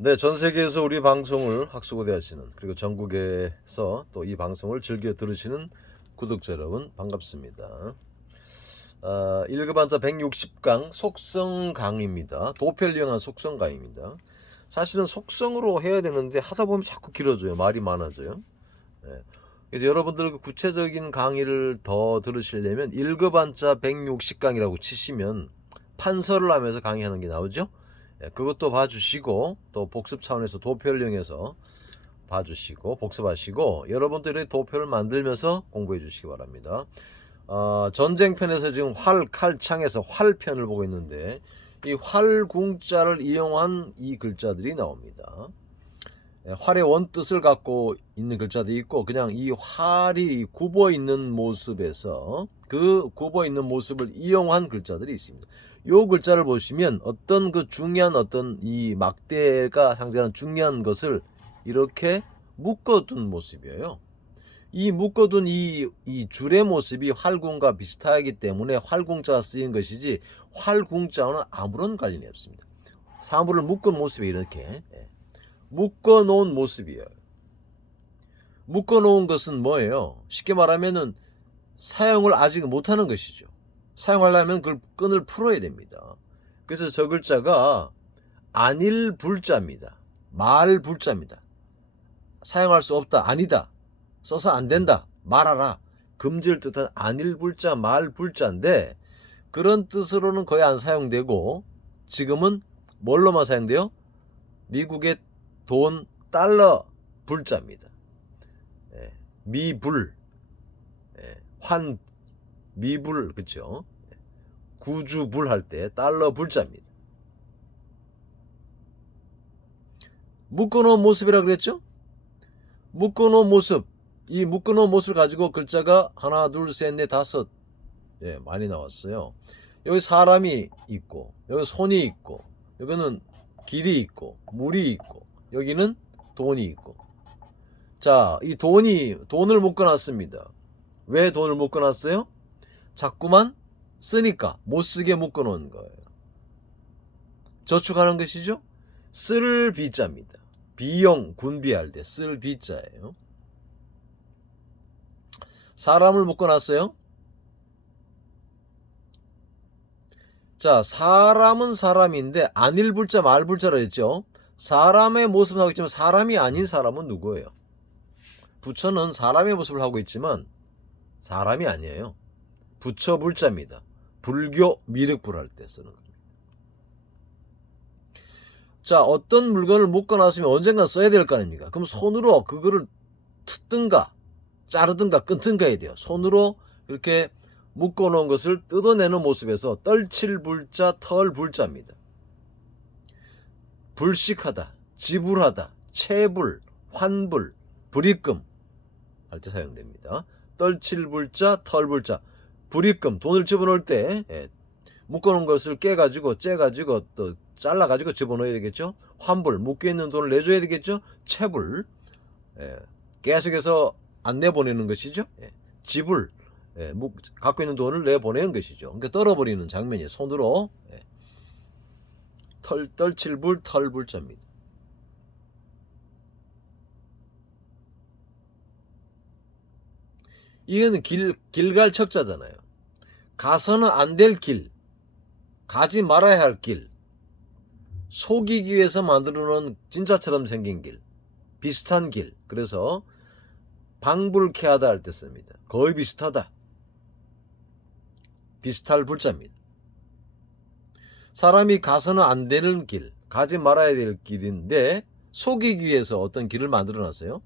네, 전 세계에서 우리 방송을 학수고대 하시는, 그리고 전국에서 또 이 방송을 즐겨 들으시는 구독자 여러분 반갑습니다. 1급한자 160강 속성 강의입니다. 도표를 이용한 속성 강의입니다. 사실은 속성으로 해야 되는데 하다 보면 자꾸 길어져요. 말이 많아져요. 예. 그래서 여러분들 그 구체적인 강의를 더 들으시려면 1급한자 160강이라고 치시면 판서를 하면서 강의하는 게 나오죠. 예, 그것도 봐주시고 또 복습 차원에서 도표를 이용해서 봐주시고 복습하시고 여러분들이 도표를 만들면서 공부해 주시기 바랍니다. 전쟁편에서 지금 활, 칼, 창에서 활편을 보고 있는데 이 활궁자를 이용한 이 글자들이 나옵니다. 활의 원뜻을 갖고 있는 글자도 있고 그냥 이 활이 굽어 있는 모습에서 그 굽어 있는 모습을 이용한 글자들이 있습니다. 요 글자를 보시면 어떤 그 중요한 어떤 이 막대가 상징하는 중요한 것을 이렇게 묶어둔 모습이에요. 이 묶어둔 이 줄의 모습이 활궁과 비슷하기 때문에 활궁자가 쓰인 것이지 활궁자와는 아무런 관련이 없습니다. 사물을 묶은 모습이 이렇게 묶어 놓은 모습이에요. 묶어 놓은 것은 뭐예요? 쉽게 말하면은 사용을 아직 못하는 것이죠. 사용하려면 그 끈을 풀어야 됩니다. 그래서 저 글자가 안일불자입니다. 말불자입니다. 사용할 수 없다, 아니다, 써서 안 된다, 말하라, 금지를 뜻한 안일불자, 말불자인데 그런 뜻으로는 거의 안 사용되고 지금은 뭘로만 사용돼요? 미국의 돈, 달러 불자입니다. 미불, 환, 미불, 그렇죠? 구주불 할 때 달러 불자입니다. 묶어놓은 모습이라 그랬죠? 묶어놓은 모습, 이 묶어놓은 모습을 가지고 글자가 하나, 둘, 셋, 넷, 다섯, 많이 나왔어요. 여기 사람이 있고, 여기 손이 있고, 여기는 길이 있고, 물이 있고, 여기는 돈이 있고. 자, 이 돈을 묶어놨습니다. 왜 돈을 묶어놨어요? 자꾸만 쓰니까 못 쓰게 묶어놓은 거예요. 저축하는 것이죠. 쓸 비자입니다. 비용, 군비할 때 쓸 비자예요. 사람을 묶어놨어요. 자, 사람은 사람인데 안일불자 말불자로 했죠. 사람의 모습을 하고 있지만 사람이 아닌 사람은 누구예요? 부처는 사람의 모습을 하고 있지만 사람이 아니에요. 부처불자입니다. 불교 미륵불 할 때 쓰는 겁니다. 자, 어떤 물건을 묶어놨으면 언젠가 써야 될 거 아닙니까? 그럼 손으로 그거를 트든가 자르든가 끊든가 해야 돼요. 손으로 이렇게 묶어놓은 것을 뜯어내는 모습에서 떨칠불자, 털불자입니다. 불식하다, 지불하다, 체불, 환불, 불입금 할 때 사용됩니다. 떨칠불자, 털불자, 불입금, 돈을 집어넣을 때 묶어놓은 것을 깨가지고 째가지고 또 잘라가지고 집어넣어야 되겠죠. 환불, 묶여있는 돈을 내줘야 되겠죠. 체불, 계속해서 안 내보내는 것이죠. 지불, 갖고 있는 돈을 내보내는 것이죠. 그러니까 떨어버리는 장면이 손으로 떨칠불, 털불자입니다. 이거는 길갈 척자잖아요. 가서는 안 될 길, 가지 말아야 할 길, 속이기 위해서 만들어 놓은 진짜처럼 생긴 길, 비슷한 길. 그래서 방불케하다 할 때 씁니다. 거의 비슷하다. 비슷할 불자입니다. 사람이 가서는 안 되는 길, 가지 말아야 될 길인데 속이기 위해서 어떤 길을 만들어 놨어요.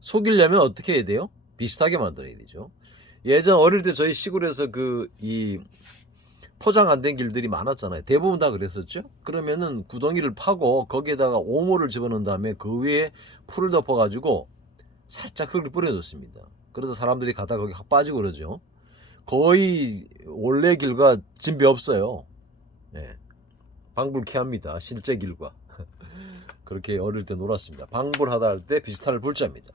속이려면 어떻게 해야 돼요? 비슷하게 만들어야 되죠. 예전 어릴 때 저희 시골에서 이 포장 안 된 길들이 많았잖아요. 대부분 다 그랬었죠. 그러면은 구덩이를 파고 거기에다가 오모를 집어넣은 다음에 그 위에 풀을 덮어가지고 살짝 흙을 뿌려놓습니다. 그러다 사람들이 가다가 거기 확 빠지고 그러죠. 거의 원래 길과 진배 없어요. 방불케합니다. 실제 길과. 그렇게 어릴 때 놀았습니다. 방불하다 할 때 비슷할 불자입니다.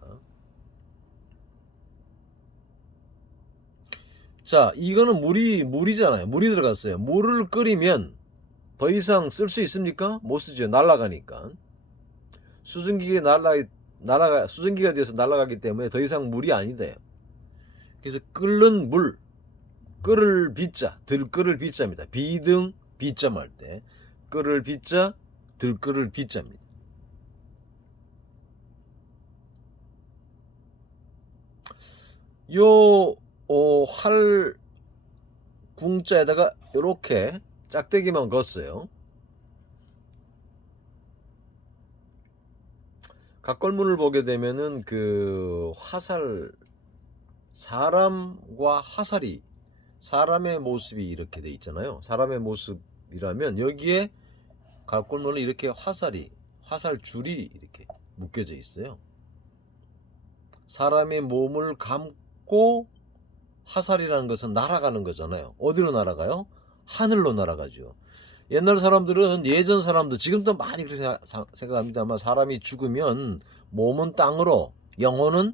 자, 이거는 물이잖아요. 물이 들어갔어요. 물을 끓이면 더 이상 쓸 수 있습니까? 못 쓰죠. 날아가니까. 수증기가 돼서 날아가기 때문에 더 이상 물이 아니돼요. 그래서 끓는 물, 끓을 비자, 들끓을 비자입니다. 비등 비자 할 때 끓을 비자, 들끓을 비자입니다. 요 활 궁자에다가 이렇게 짝대기만 걷어요. 각걸문을 보게 되면은 그 화살, 사람과 화살이, 사람의 모습이 이렇게 돼 있잖아요. 사람의 모습이라면 여기에 각걸문은 이렇게 화살 줄이 이렇게 묶여져 있어요. 사람의 몸을 감고 화살이라는 것은 날아가는 거잖아요. 어디로 날아가요? 하늘로 날아가죠. 옛날 사람들은, 예전 사람들, 지금도 많이 그렇게 생각합니다만, 사람이 죽으면 몸은 땅으로, 영혼은,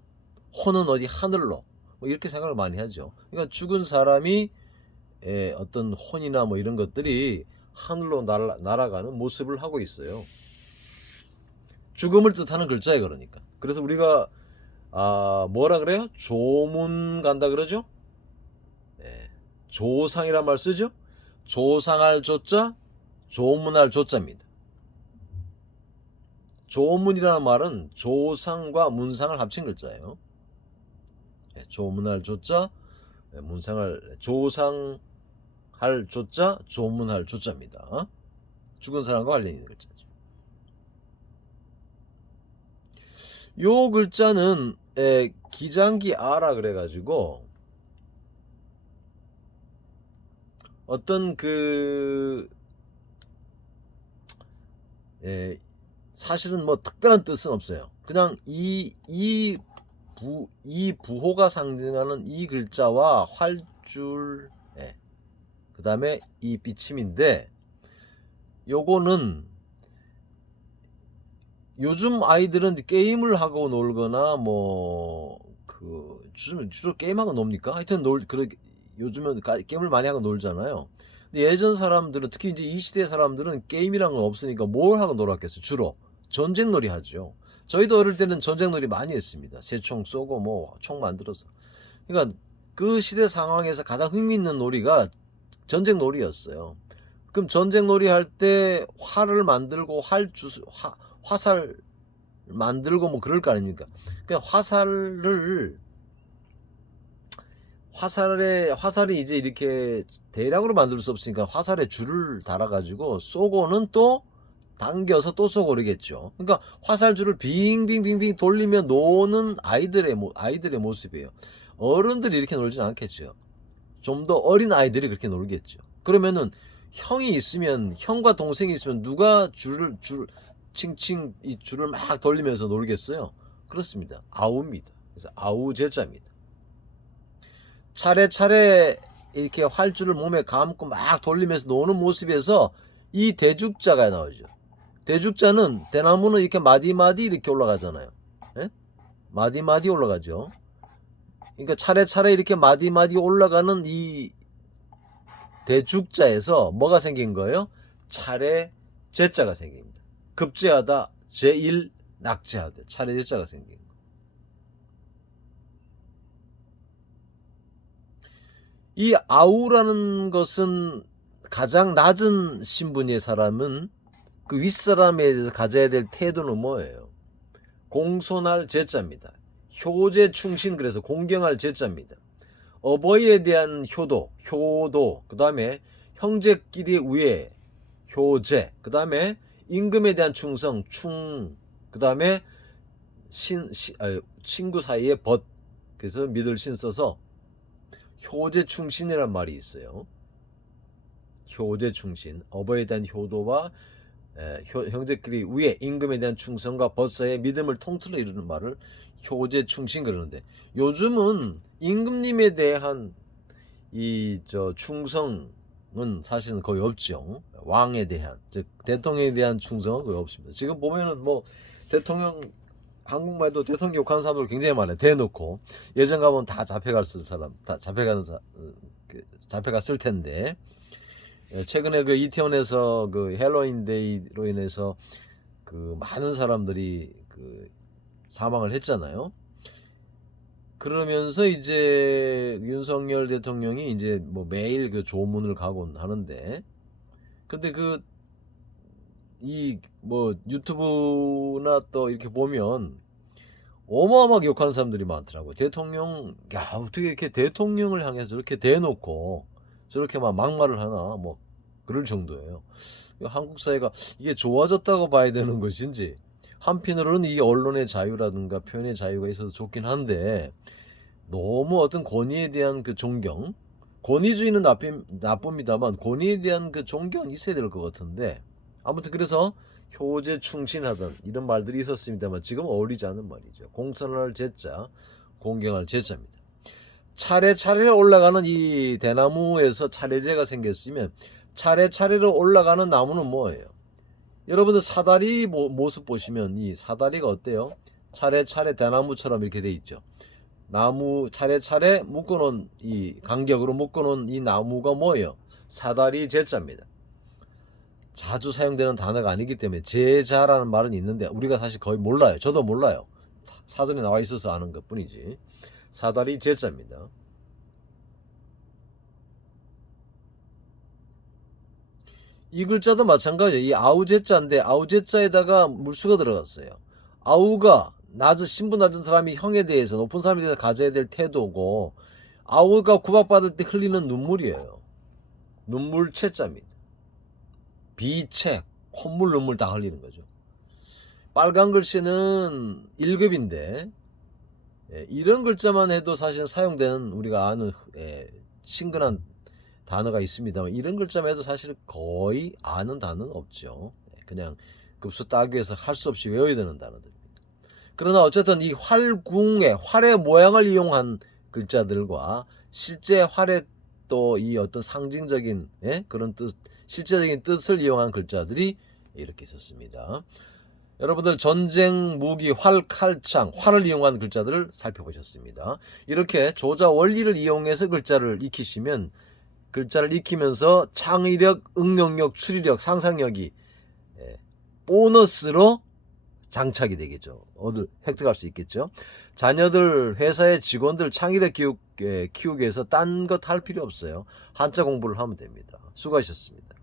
혼은 어디 하늘로, 뭐 이렇게 생각을 많이 하죠. 그러니까 죽은 사람이 어떤 혼이나 뭐 이런 것들이 하늘로 날아가는 모습을 하고 있어요. 죽음을 뜻하는 글자예요, 그러니까. 그래서 우리가 뭐라 그래요? 조문 간다 그러죠? 조상이란 말 쓰죠? 조상할 조자, 조문할 조자입니다. 조문이라는 말은 조상과 문상을 합친 글자예요. 조문할 조자, 문상할, 조상할 조자, 조문할 조자입니다. 죽은 사람과 관련 있는 글자죠. 요 글자는 기장기 아라 그래가지고 어떤 사실은 뭐 특별한 뜻은 없어요. 그냥 이 부호가 상징하는 이 글자와 활줄, 그 다음에 이 비침인데, 요거는 요즘 아이들은 게임을 하고 놀거나 주로 게임하고 놉니까? 하여튼 요즘은 게임을 많이 하고 놀잖아요. 근데 예전 사람들은, 특히 이제 이 시대 사람들은 게임이란 건 없으니까 뭘 하고 놀았겠어요? 주로 전쟁놀이 하죠. 저희도 어릴 때는 전쟁놀이 많이 했습니다. 새총 쏘고 총 만들어서. 그러니까 그 시대 상황에서 가장 흥미있는 놀이가 전쟁놀이였어요. 그럼 전쟁놀이 할 때 활을 만들고 화살 만들고 뭐 그럴 거 아닙니까? 그러니까 화살이 이제 이렇게 대량으로 만들 수 없으니까 화살에 줄을 달아가지고 쏘고는 또 당겨서 또 쏘고 그러겠죠. 그러니까 화살줄을 빙빙빙빙 돌리며 노는 아이들의 모습이에요. 어른들이 이렇게 놀진 않겠죠. 좀 더 어린 아이들이 그렇게 놀겠죠. 그러면은 형과 동생이 있으면 누가 칭칭 이 줄을 막 돌리면서 놀겠어요? 그렇습니다. 아우입니다. 그래서 아우제자입니다. 차례차례 이렇게 활줄을 몸에 감고 막 돌리면서 노는 모습에서 이 대죽자가 나오죠. 대죽자는, 대나무는 이렇게 마디마디 이렇게 올라가잖아요. 마디마디 올라가죠. 그러니까 차례차례 이렇게 마디마디 올라가는 이 대죽자에서 뭐가 생긴 거예요? 차례 제자가 생깁니다. 급제하다, 제1 낙제하다, 차례 제자가 생긴 거예요. 이 아우라는 것은 가장 낮은 신분의 사람은 그 윗사람에 대해서 가져야 될 태도는 뭐예요? 공손할 제자입니다. 효제 충신, 그래서 공경할 제자입니다. 어버이에 대한 효도, 그 다음에 형제끼리 우애, 효제, 그 다음에 임금에 대한 충성, 그 다음에 친구 사이에 벗, 그래서 믿을 신 써서 효제 충신이란 말이 있어요. 효제 충신, 어버이에 대한 효도와 형제끼리 우애, 임금에 대한 충성과 벗사의 믿음을 통틀어 이루는 말을 효제 충신 그러는데, 요즘은 임금님에 대한 충성은 사실은 거의 없죠. 왕에 대한, 즉 대통령에 대한 충성은 거의 없습니다. 지금 보면은 대통령, 한국말도 대통령 욕하는 사람들 굉장히 많아요. 대놓고. 예전 가면 다 잡혀갔을 텐데, 최근에 그 이태원에서 그 헬로윈 데이로 인해서 그 많은 사람들이 그 사망을 했잖아요. 그러면서 이제 윤석열 대통령이 이제 뭐 매일 그 조문을 가곤 하는데, 근데 그 이 뭐 유튜브나 또 이렇게 보면 어마어마하게 욕하는 사람들이 많더라고요. 대통령, 야, 어떻게 이렇게 대통령을 향해서 저렇게 대놓고 저렇게 막 막말을 하나, 뭐 그럴 정도예요. 한국 사회가 이게 좋아졌다고 봐야 되는 것인지, 한편으로는 이 언론의 자유라든가 표현의 자유가 있어서 좋긴 한데, 너무 어떤 권위에 대한 그 존경, 권위주의는 나쁩니다만 권위에 대한 그 존경은 있어야 될 것 같은데, 아무튼 그래서 효제 충신하던 이런 말들이 있었습니다만 지금 어울리지 않은 말이죠. 공천할 제자, 공경할 제자입니다. 차례차례 올라가는 이 대나무에서 차례제가 생겼으면 차례차례로 올라가는 나무는 뭐예요? 여러분들 사다리 모습 보시면 이 사다리가 어때요? 차례차례 대나무처럼 이렇게 돼 있죠. 나무 차례차례 묶어놓은 이 간격으로 묶어놓은 이 나무가 뭐예요? 사다리 제자입니다. 자주 사용되는 단어가 아니기 때문에 제자라는 말은 있는데 우리가 사실 거의 몰라요. 저도 몰라요. 사전에 나와 있어서 아는 것 뿐이지. 사다리 제자입니다. 이 글자도 마찬가지예요. 이 아우제자인데 아우제자에다가 물수가 들어갔어요. 아우가 신분 낮은 사람이 형에 대해서, 높은 사람에 대해서 가져야 될 태도고, 아우가 구박받을 때 흘리는 눈물이에요. 눈물채자입니다. 비채, 콧물 눈물 다 흘리는 거죠. 빨간 글씨는 1급인데 이런 글자만 해도 사실 사용되는 우리가 아는 친근한 단어가 있습니다만, 이런 글자만 해도 사실 거의 아는 단어는 없죠. 그냥 급수 따기 위해서 할 수 없이 외워야 되는 단어들입니다. 그러나 어쨌든 이 활궁의 활의 모양을 이용한 글자들과 실제 활의 또 이 어떤 상징적인 그런 뜻, 실제적인 뜻을 이용한 글자들이 이렇게 있었습니다. 여러분들 전쟁 무기 활, 칼창, 활을 이용한 글자들을 살펴보셨습니다. 이렇게 조자 원리를 이용해서 글자를 익히시면, 글자를 익히면서 창의력, 응용력, 추리력, 상상력이 보너스로 장착이 되겠죠. 획득할 수 있겠죠. 자녀들, 회사의 직원들 창의력 키우기 위해서 딴 것 할 필요 없어요. 한자 공부를 하면 됩니다. 수고하셨습니다.